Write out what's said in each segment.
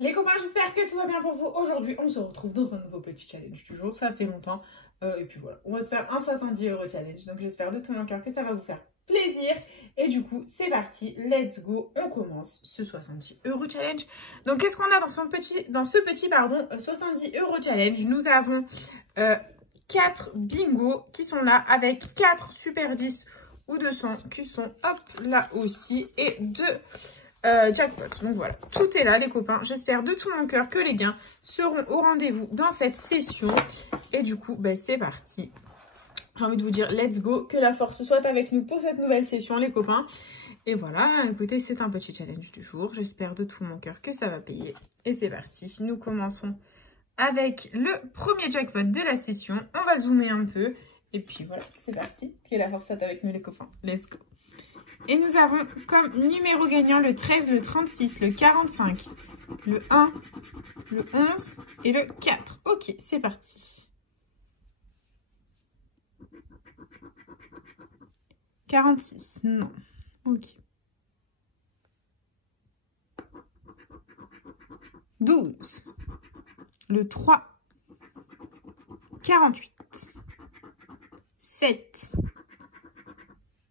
Les copains, j'espère que tout va bien pour vous. Aujourd'hui, on se retrouve dans un nouveau petit challenge du jour. Ça fait longtemps. Et puis voilà, on va se faire un 70 € challenge. Donc j'espère de tout mon cœur que ça va vous faire plaisir. Et du coup, c'est parti. Let's go. On commence ce 70 € challenge. Donc qu'est-ce qu'on a dans ce petit 70 € challenge? Nous avons 4 bingos qui sont là avec 4 super 10 ou 200 qui sont hop là aussi et 2 jackpot. Donc voilà, tout est là les copains. J'espère de tout mon cœur que les gains seront au rendez-vous dans cette session. Et du coup, ben, c'est parti. J'ai envie de vous dire let's go, que la force soit avec nous pour cette nouvelle session les copains. Et voilà, écoutez, c'est un petit challenge du jour. J'espère de tout mon cœur que ça va payer. Et c'est parti, nous commençons avec le premier jackpot de la session. On va zoomer un peu. Et puis voilà, c'est parti. Que la force soit avec nous les copains. Let's go. Et nous avons comme numéro gagnant le 13, le 36, le 45, le 1, le 11 et le 4. Ok, c'est parti. 46, non. Ok. 12, le 3, 48, 7,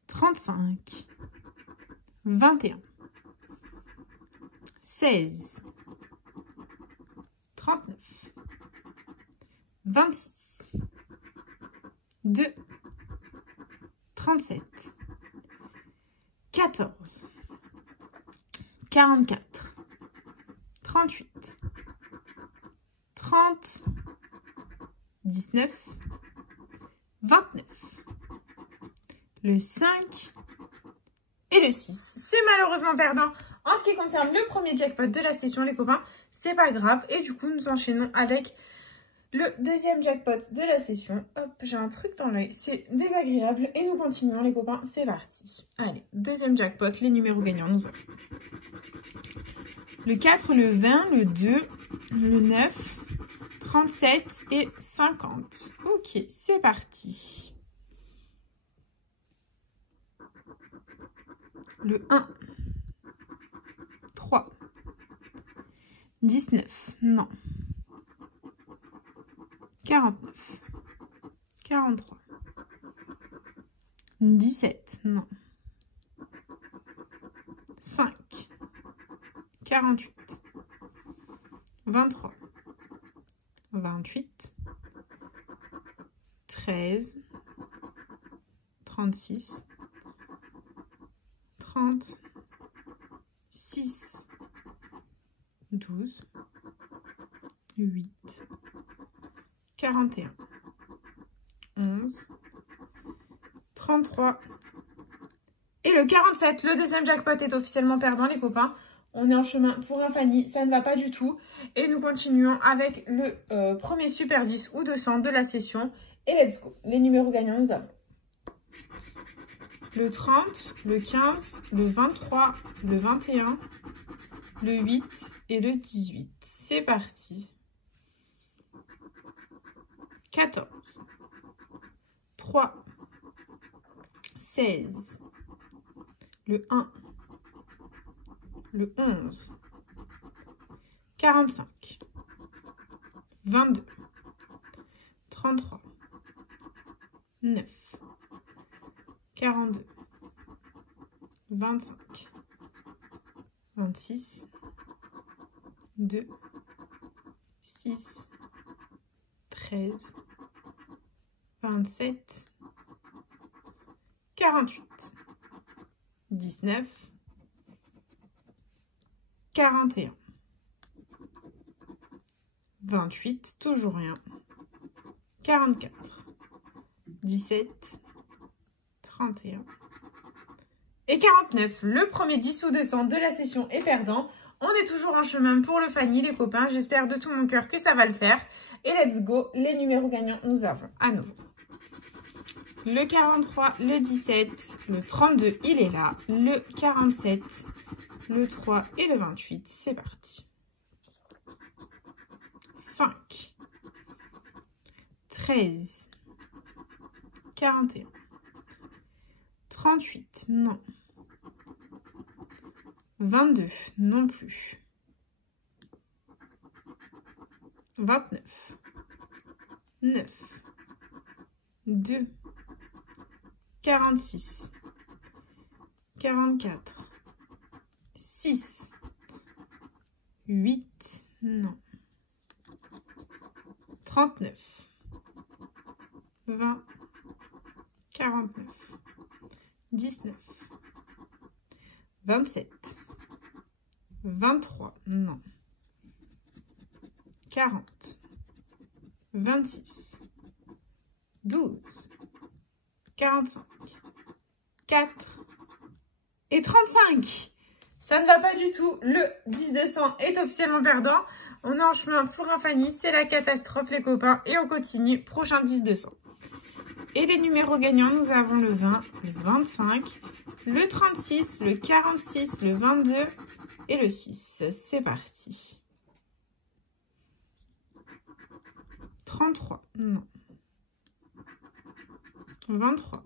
35, 21, 16, 39, 26, 2, 37, 14, 44, 38, 30, 19, 29, le 5 et le 6. C'est malheureusement perdant en ce qui concerne le premier jackpot de la session les copains. C'est pas grave. Et du coup, nous enchaînons avec le deuxième jackpot de la session. Hop, j'ai un truc dans l'œil. C'est désagréable. Et nous continuons les copains. C'est parti. Allez, deuxième jackpot. Les numéros gagnants, nous avons le 4, le 20, le 2, le 9, 37 et 50. Ok, c'est parti. Le 1, 3, 19, non. 49, 43, 17, non. 5, 48, 23, 28, 13, 36, 30, 6, 12, 8, 41, 11, 33 et le 47. Le deuxième jackpot est officiellement perdant les copains. On est en chemin pour un Fanny, ça ne va pas du tout. Et nous continuons avec le premier super 10 ou 200 de la session. Et let's go. Les numéros gagnants, nous avons le 30, le 15, le 23, le 21, le 8 et le 18. C'est parti. 14, 3, 16, le 1, le 11, 45, 22, 33, 9, 42, 25, 26, 2, 6, 13, 27, 48, 19, 41, 28, toujours rien, 44, 17, 31 et 49. Le premier 10 ou 200 de la session est perdant. On est toujours en chemin pour le Fanny les copains. J'espère de tout mon cœur que ça va le faire. Et let's go, les numéros gagnants, nous avons à nouveau le 43, le 17, le 32, il est là, le 47, le 3 et le 28. C'est parti. 5, 13, 41, 38, non. 22, non plus. 29, 9, 2, 46, 44, 6, 8, non, 39, 20, 49, 19, 27, 23, non, 40, 26, 12, 45, 4 et 35. Ça ne va pas du tout. Le 10 de 100 est officiellement perdant. On est en chemin pour un Fanny. C'est la catastrophe, les copains. Et on continue. Prochain 10 de 100. Et les numéros gagnants, nous avons le 20, le 25, le 36, le 46, le 22 et le 6. C'est parti. 33, non. 23,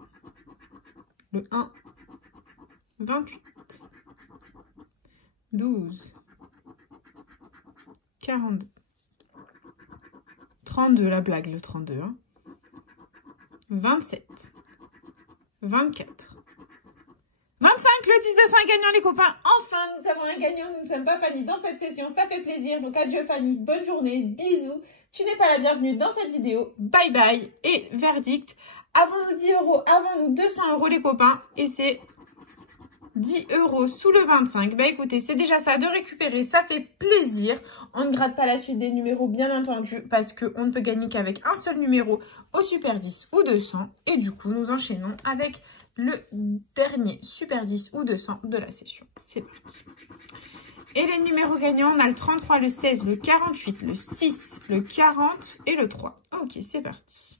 le 1, 28, 12, 42, 32, la blague, le 32, hein. 27, 24, 25, le 10 de 5 gagnant, les copains. Enfin, nous avons un gagnant. Nous ne sommes pas Fanny dans cette session. Ça fait plaisir. Donc, adieu Fanny. Bonne journée. Bisous. Tu n'es pas la bienvenue dans cette vidéo. Bye bye. Et verdict. Avons-nous 10 €? Avons-nous 200 € les copains? Et c'est 10 € sous le 25. Bah écoutez, c'est déjà ça de récupérer. Ça fait plaisir. On ne gratte pas la suite des numéros, bien entendu, parce qu'on ne peut gagner qu'avec un seul numéro au Super 10 ou 200. Et du coup, nous enchaînons avec le dernier Super 10 ou 200 de la session. C'est parti. Et les numéros gagnants, on a le 33, le 16, le 48, le 6, le 40 et le 3. Ok, c'est parti.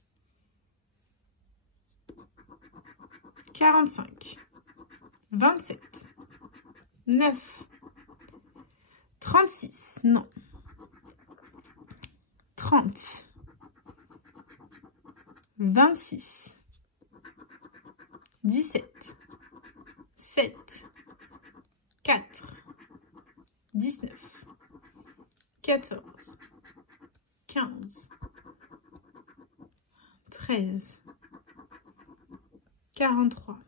45, 27, 9, 36, non, 30, 26, 17, 7, 4, 19, 14, 15, 13, 43,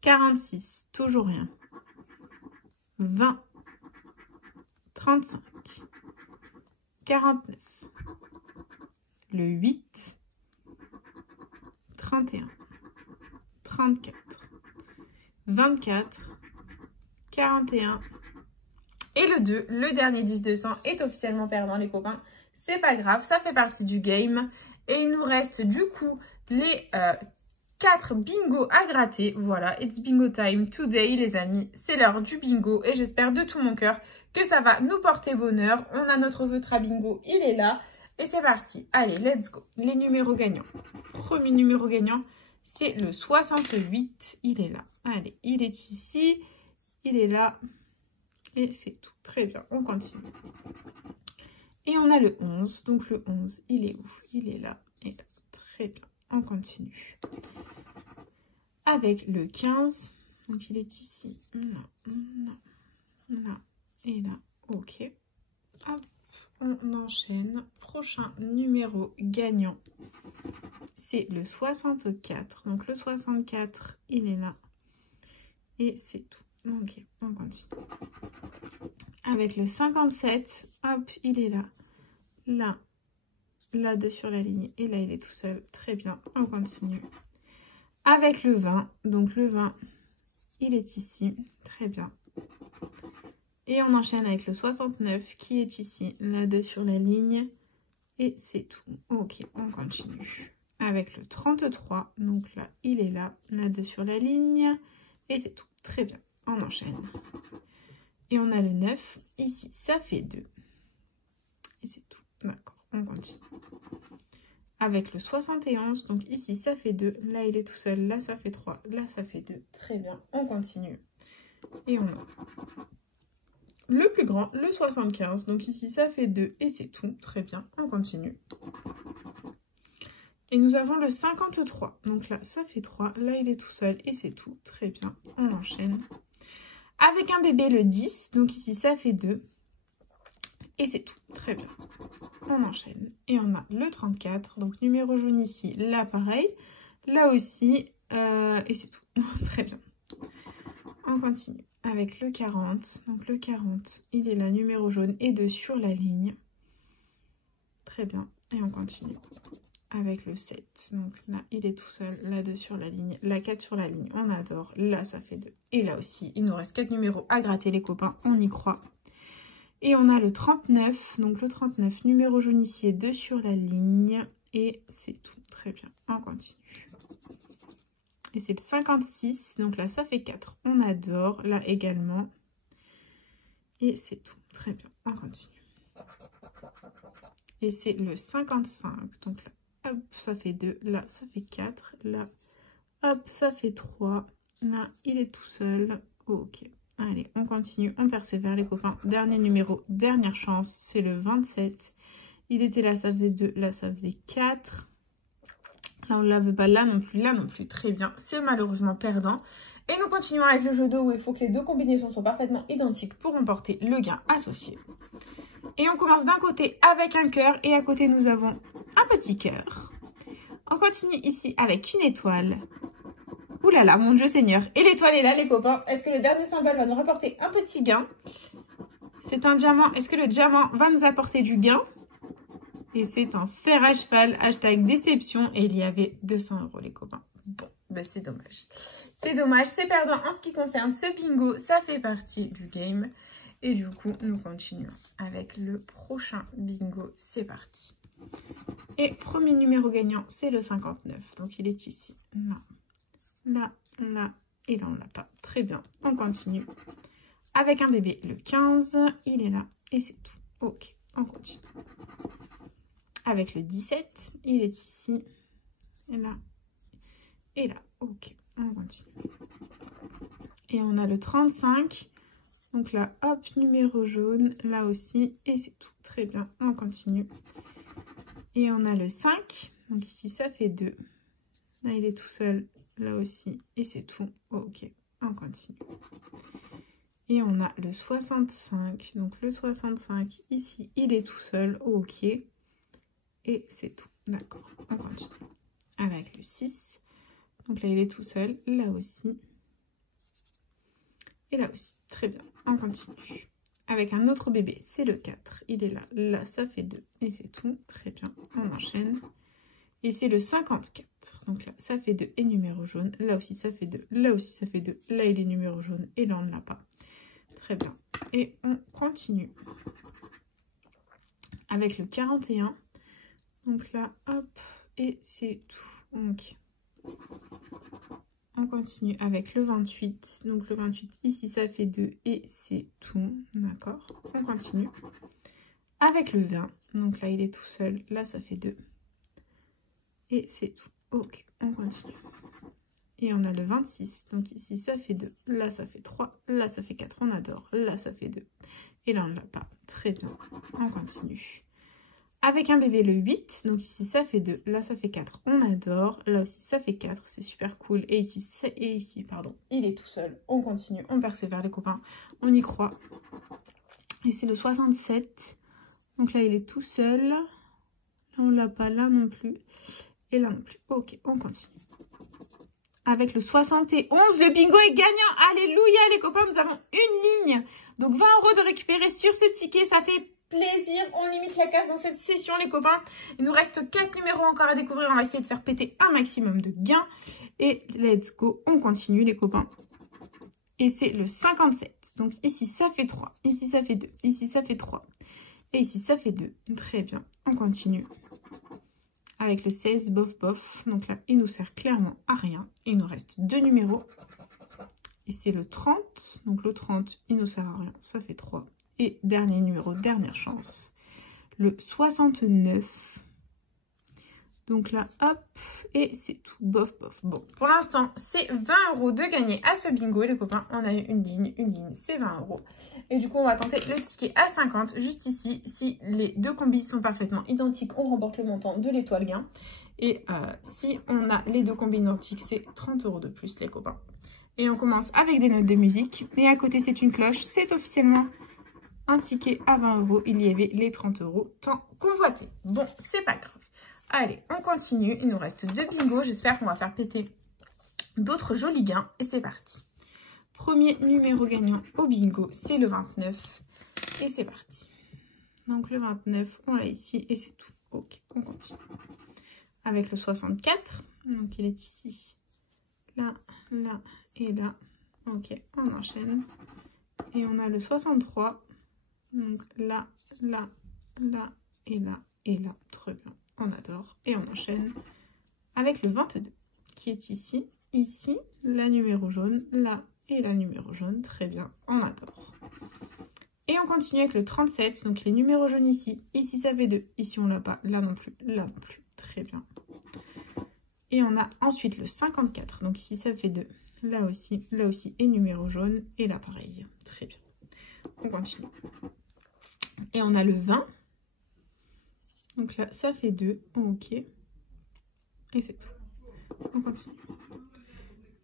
46, toujours rien, 20, 35, 49, le 8, 31, 34, 24, 41 et le 2, le dernier 10 200 est officiellement perdant les copains. C'est pas grave, ça fait partie du game. Et il nous reste du coup les 4 bingos à gratter. Voilà, it's bingo time today les amis. C'est l'heure du bingo et j'espère de tout mon cœur que ça va nous porter bonheur. On a notre vœu bingo, il est là. Et c'est parti. Allez, let's go. Les numéros gagnants. Premier numéro gagnant, c'est le 68. Il est là. Allez, il est ici. Il est là. Et c'est tout. Très bien, on continue. Et on a le 11. Donc le 11, il est où? Il est là. Et là. Très bien, on continue. Avec le 15. Donc il est ici. Là. Et là. Ok. Hop. On enchaîne. Prochain numéro gagnant, c'est le 64. Donc le 64, il est là. Et c'est tout. Ok, on continue. Avec le 57, hop, il est là. Là, là, 2 sur la ligne. Et là, il est tout seul. Très bien, on continue. Avec le 20, donc le 20, il est ici. Très bien. Et on enchaîne avec le 69 qui est ici, là 2 sur la ligne. Et c'est tout. Ok, on continue. Avec le 33, donc là, il est là, là 2 sur la ligne. Et c'est tout. Très bien, on enchaîne. Et on a le 9, ici, ça fait 2. Et c'est tout. D'accord, on continue. Avec le 71, donc ici, ça fait 2. Là, il est tout seul. Là, ça fait 3. Là, ça fait 2. Très bien, on continue. Et on a le plus grand, le 75. Donc ici, ça fait 2 et c'est tout. Très bien, on continue. Et nous avons le 53. Donc là, ça fait 3. Là, il est tout seul et c'est tout. Très bien, on enchaîne. Avec un bébé, le 10. Donc ici, ça fait 2. Et c'est tout. Très bien. On enchaîne. Et on a le 34. Donc, numéro jaune ici. Là, pareil. Là aussi. Et c'est tout. Très bien. On continue avec le 40. Donc, le 40, il est là. Numéro jaune et 2 sur la ligne. Très bien. Et on continue avec le 7. Donc là, il est tout seul. Là, 2 sur la ligne. Là, 4 sur la ligne. On adore. Là, ça fait 2. Et là aussi, il nous reste 4 numéros à gratter, les copains. On y croit. Et on a le 39. Donc le 39, numéro jaune ici, 2 sur la ligne. Et c'est tout. Très bien. On continue. Et c'est le 56. Donc là, ça fait 4. On adore. Là également. Et c'est tout. Très bien. On continue. Et c'est le 55. Donc là, hop, ça fait 2. Là, ça fait 4. Là, hop, ça fait 3. Là, il est tout seul. Ok. Allez, on continue. On persévère, les copains. Dernier numéro, dernière chance. C'est le 27. Il était là, ça faisait 2. Là, ça faisait 4. Là, on ne la veut pas. Là non plus. Là non plus. Très bien. C'est malheureusement perdant. Et nous continuons avec le jeu d'eau où il faut que ces deux combinaisons soient parfaitement identiques pour remporter le gain associé. Et on commence d'un côté avec un cœur et à côté nous avons un petit cœur. On continue ici avec une étoile. Ouh là là, mon Dieu Seigneur. Et l'étoile est là, les copains. Est-ce que le dernier symbole va nous rapporter un petit gain? C'est un diamant. Est-ce que le diamant va nous apporter du gain? Et c'est un fer à cheval, hashtag déception. Et il y avait 200 €, les copains. Bon, ben c'est dommage. C'est dommage, c'est perdant en ce qui concerne ce bingo. Ça fait partie du game. Et du coup, nous continuons avec le prochain bingo. C'est parti. Et premier numéro gagnant, c'est le 59. Donc, il est ici. Là, là, là. Et là, on ne l'a pas. Très bien. On continue. Avec un bébé, le 15. Il est là. Et c'est tout. Ok. On continue. Avec le 17. Il est ici. Et là. Et là. Ok. On continue. Et on a le 35. Donc là, hop, numéro jaune, là aussi, et c'est tout. Très bien, on continue. Et on a le 5, donc ici, ça fait 2. Là, il est tout seul, là aussi, et c'est tout. Ok, on continue. Et on a le 65, donc le 65, ici, il est tout seul, ok. Et c'est tout, d'accord, on continue. Avec le 6, donc là, il est tout seul, là aussi. Et là aussi, très bien, on continue. Avec un autre bébé, c'est le 4. Il est là, là ça fait 2. Et c'est tout, très bien, on enchaîne. Et c'est le 54. Donc là, ça fait 2 et numéro jaune. Là aussi, ça fait 2. Là aussi, ça fait 2. Là, il est numéro jaune et là, on ne l'a pas. Très bien. Et on continue. Avec le 41. Donc là, hop, et c'est tout. Ok. On continue avec le 28. Donc le 28, ici, ça fait 2 et c'est tout. D'accord. On continue. Avec le 20. Donc là, il est tout seul. Là, ça fait 2. Et c'est tout. Ok. On continue. Et on a le 26. Donc ici, ça fait 2. Là, ça fait 3. Là, ça fait 4. On adore. Là, ça fait 2. Et là, on ne l'a pas. Très bien. On continue. Avec un bébé, le 8. Donc ici, ça fait 2. Là, ça fait 4. On adore. Là aussi, ça fait 4. C'est super cool. Et ici, pardon, il est tout seul. On continue. On persévère, les copains. On y croit. Et c'est le 67. Donc là, il est tout seul. Là, on ne l'a pas. Là non plus. Et là non plus. Ok, on continue. Avec le 71, le bingo est gagnant. Alléluia, les copains. Nous avons une ligne. Donc 20 € de récupérer sur ce ticket. Ça fait plaisir, on limite la casse dans cette session, les copains. Il nous reste 4 numéros encore à découvrir. On va essayer de faire péter un maximum de gains. Et let's go, on continue, les copains. Et c'est le 57. Donc ici, ça fait 3. Ici, ça fait 2. Ici, ça fait 3. Et ici, ça fait 2. Très bien, on continue. Avec le 16, bof, bof. Donc là, il nous sert clairement à rien. Il nous reste 2 numéros. Et c'est le 30. Donc le 30, il nous sert à rien. Ça fait 3. Et dernier numéro, dernière chance, le 69. Donc là, hop, et c'est tout, bof, bof. Bon, pour l'instant, c'est 20 € de gagner à ce bingo, les copains. On a eu une ligne, c'est 20 €. Et du coup, on va tenter le ticket à 50, juste ici. Si les deux combis sont parfaitement identiques, on remporte le montant de l'étoile gain. Et si on a les deux combis identiques, c'est 30 € de plus, les copains. Et on commence avec des notes de musique. Et à côté, c'est une cloche, c'est officiellement un ticket à 20 €. Il y avait les 30 € tant convoités. Bon, c'est pas grave. Allez, on continue. Il nous reste 2 bingos. J'espère qu'on va faire péter d'autres jolis gains. Et c'est parti. Premier numéro gagnant au bingo, c'est le 29. Et c'est parti. Donc le 29, on l'a ici et c'est tout. Ok, on continue. Avec le 64, donc il est ici, là, là et là. Ok, on enchaîne. Et on a le 63, donc là, là, là et là et là. Très bien, on adore. Et on enchaîne avec le 22, qui est ici, ici, la numéro jaune, là et la numéro jaune. Très bien, on adore. Et on continue avec le 37, donc les numéros jaunes ici. Ici, ça fait 2. Ici, on l'a pas. Là non plus. Là non plus. Très bien. Et on a ensuite le 54. Donc ici, ça fait 2. Là aussi, et numéro jaune. Et là, pareil. Très bien. On continue. Et on a le 20. Donc là, ça fait 2. Ok. Et c'est tout. On continue.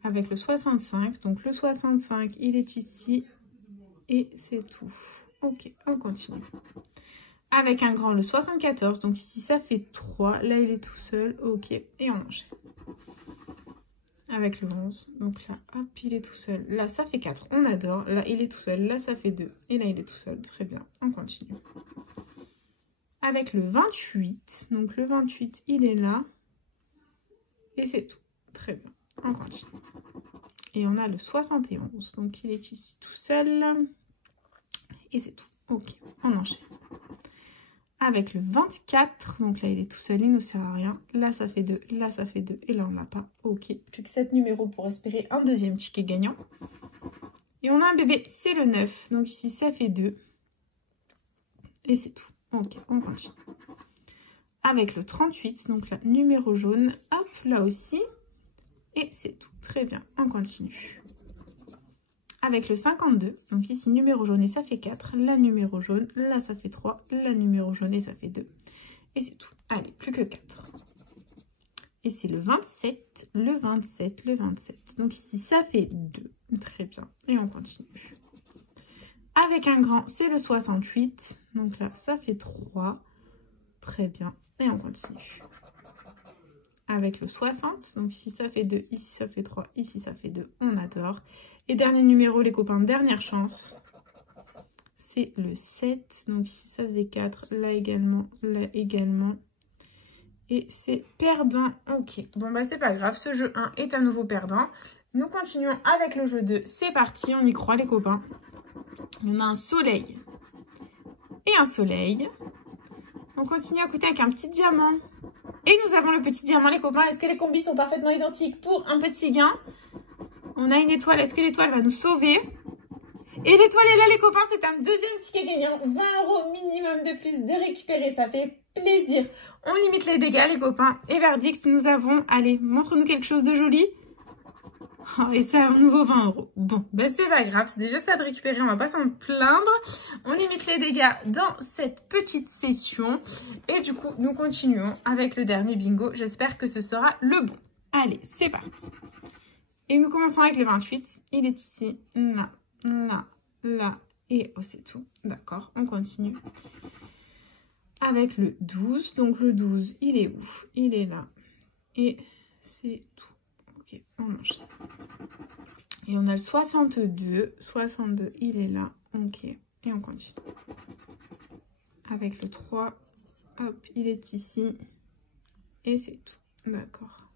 Avec le 65. Donc le 65, il est ici. Et c'est tout. Ok, on continue. Avec un grand, le 74. Donc ici, ça fait 3. Là, il est tout seul. Ok, et on enchaîne. Avec le 11. Donc là, hop, il est tout seul. Là, ça fait 4. On adore. Là, il est tout seul. Là, ça fait 2. Et là, il est tout seul. Très bien, on continue. Avec le 28. Donc le 28, il est là. Et c'est tout. Très bien, on continue. Et on a le 71. Donc il est ici tout seul. Et c'est tout. Ok, on enchaîne. Avec le 24, donc là il est tout seul, il ne sert à rien. Là ça fait 2, là ça fait 2, et là on l'a pas. Ok, plus que 7 numéros pour espérer un deuxième ticket gagnant. Et on a un bébé, c'est le 9, donc ici ça fait 2. Et c'est tout. Ok, on continue. Avec le 38, donc là numéro jaune, hop, là aussi. Et c'est tout. Très bien, on continue. Avec le 52, donc ici numéro jaune et ça fait 4, la numéro jaune, là ça fait 3, la numéro jaune et ça fait 2. Et c'est tout. Allez, plus que 4. Et c'est le 27, le 27, le 27. Donc ici ça fait 2. Très bien. Et on continue. Avec un grand, c'est le 68. Donc là ça fait 3. Très bien. Et on continue. Avec le 60, donc ici ça fait 2, ici ça fait 3, ici ça fait 2, on adore. Et dernier numéro, les copains, dernière chance, c'est le 7, donc ici ça faisait 4, là également, et c'est perdant. Ok, bon bah c'est pas grave, ce jeu 1 est à nouveau perdant. Nous continuons avec le jeu 2, c'est parti, on y croit les copains. On a un soleil et un soleil. On continue à côté avec un petit diamant. Et nous avons le petit diamant, les copains. Est-ce que les combis sont parfaitement identiques pour un petit gain? On a une étoile. Est-ce que l'étoile va nous sauver? Et l'étoile est là, les copains. C'est un deuxième ticket gagnant. 20 € minimum de plus de récupérer. Ça fait plaisir. On limite les dégâts, les copains. Et verdict, nous avons... Allez, montre-nous quelque chose de joli. Oh, et c'est un nouveau 20 €. Bon, ben c'est pas grave, c'est déjà ça de récupérer, on va pas s'en plaindre. On limite les dégâts dans cette petite session. Et du coup, nous continuons avec le dernier bingo. J'espère que ce sera le bon. Allez, c'est parti. Et nous commençons avec le 28. Il est ici, là, là, là. Et oh, c'est tout. D'accord, on continue. Avec le 12. Donc le 12, il est où? Il est là. Et c'est tout. Ok, on enchaîne. Et on a le 62. 62, il est là. Ok, et on continue. Avec le 3, hop, il est ici. Et c'est tout. D'accord.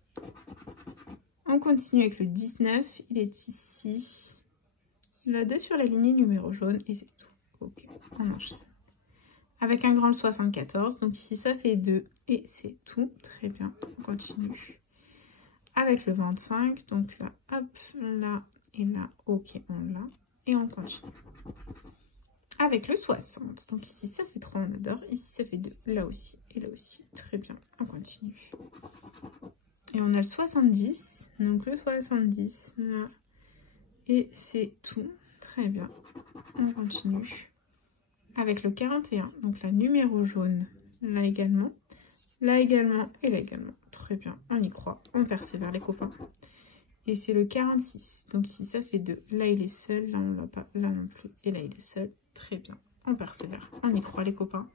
On continue avec le 19. Il est ici. La 2 sur la lignée numéro jaune. Et c'est tout. Ok, on enchaîne. Avec un grand le 74. Donc ici, ça fait 2. Et c'est tout. Très bien. On continue. Avec le 25, donc là, hop, là et là, ok, on l'a. Et on continue. Avec le 60, donc ici, ça fait 3, on adore. Ici, ça fait 2, là aussi et là aussi. Très bien, on continue. Et on a le 70, donc le 70, là. Et c'est tout. Très bien, on continue. Avec le 41, donc la numéro jaune, là également. Là également et là également. Très bien, on y croit, on persévère les copains. Et c'est le 46. Donc ici ça fait 2. Là il est seul, là on l'a pas, là non plus. Et là il est seul. Très bien, on persévère, on y croit les copains.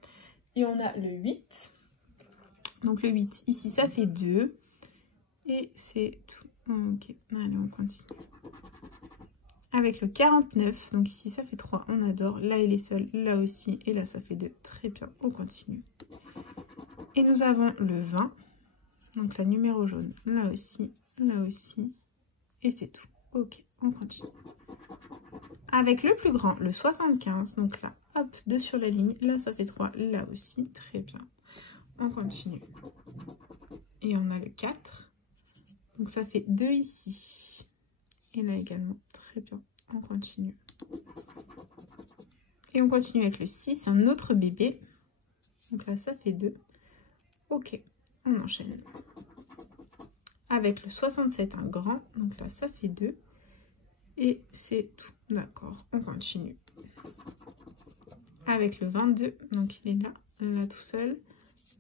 Et on a le 8. Donc le 8, ici, ça fait 2. Et c'est tout. Ok, allez, on continue. Avec le 49, donc ici, ça fait 3. On adore. Là, il est seul. Là aussi. Et là, ça fait 2. Très bien, on continue. Et nous avons le 20. Donc la numéro jaune. Là aussi. Là aussi. Et c'est tout. Ok, on continue. Avec le plus grand, le 75. Donc là, hop, 2 sur la ligne. Là, ça fait 3. Là aussi. Très bien. On continue. Et on a le 4. Donc ça fait 2 ici. Et là également. Très bien. On continue. Et on continue avec le 6, un autre bébé. Donc là, ça fait 2. Ok. On enchaîne. Avec le 67, un grand. Donc là, ça fait 2. Et c'est tout. D'accord. On continue. Avec le 22. Donc il est là. Là tout seul.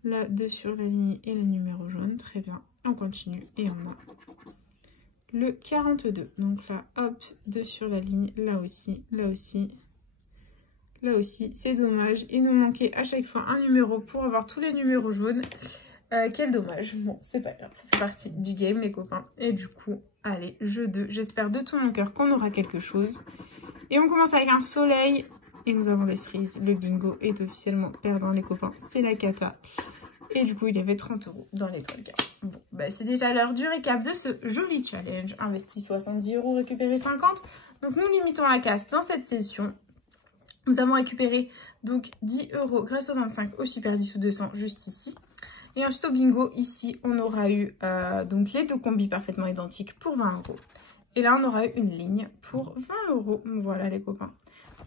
Là, 2 sur la ligne et le numéro jaune. Très bien. On continue. Et on a le 42. Donc là, hop, 2 sur la ligne. Là aussi, là aussi. Là aussi, c'est dommage. Il nous manquait à chaque fois un numéro pour avoir tous les numéros jaunes. Quel dommage. Bon, c'est pas grave. Ça fait partie du game, les copains. Et du coup, allez, jeu 2. J'espère de tout mon cœur qu'on aura quelque chose. Et on commence avec un soleil. Et nous avons des cerises. Le bingo est officiellement perdant, les copains. C'est la cata. Et du coup, il y avait 30 € dans les 3 cas. Bon, bah, c'est déjà l'heure du récap de ce joli challenge. Investi 70 €, récupéré 50. Donc, nous limitons la casse dans cette session. Nous avons récupéré donc 10 € grâce au 25, au Super 10 ou 200 juste ici. Et ensuite au bingo, ici, on aura eu donc les deux combis parfaitement identiques pour 20 €. Et là, on aura eu une ligne pour 20 €. Voilà les copains.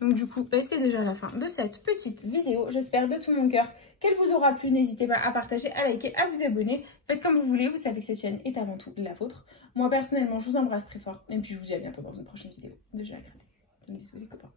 Donc du coup, bah, c'est déjà la fin de cette petite vidéo. J'espère de tout mon cœur qu'elle vous aura plu. N'hésitez pas à partager, à liker, à vous abonner. Faites comme vous voulez, vous savez que cette chaîne est avant tout la vôtre. Moi personnellement, je vous embrasse très fort. Et puis je vous dis à bientôt dans une prochaine vidéo de Jeu à Craquer. Bisous les copains.